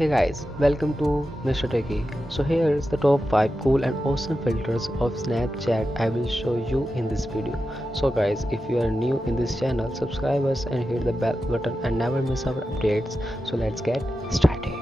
Hey guys, welcome to Mr. Techi. So here is the top 5 cool and awesome filters of Snapchat I will show you in this video. So guys, if you are new in this channel, subscribe us and hit the bell button and never miss our updates. So let's get started.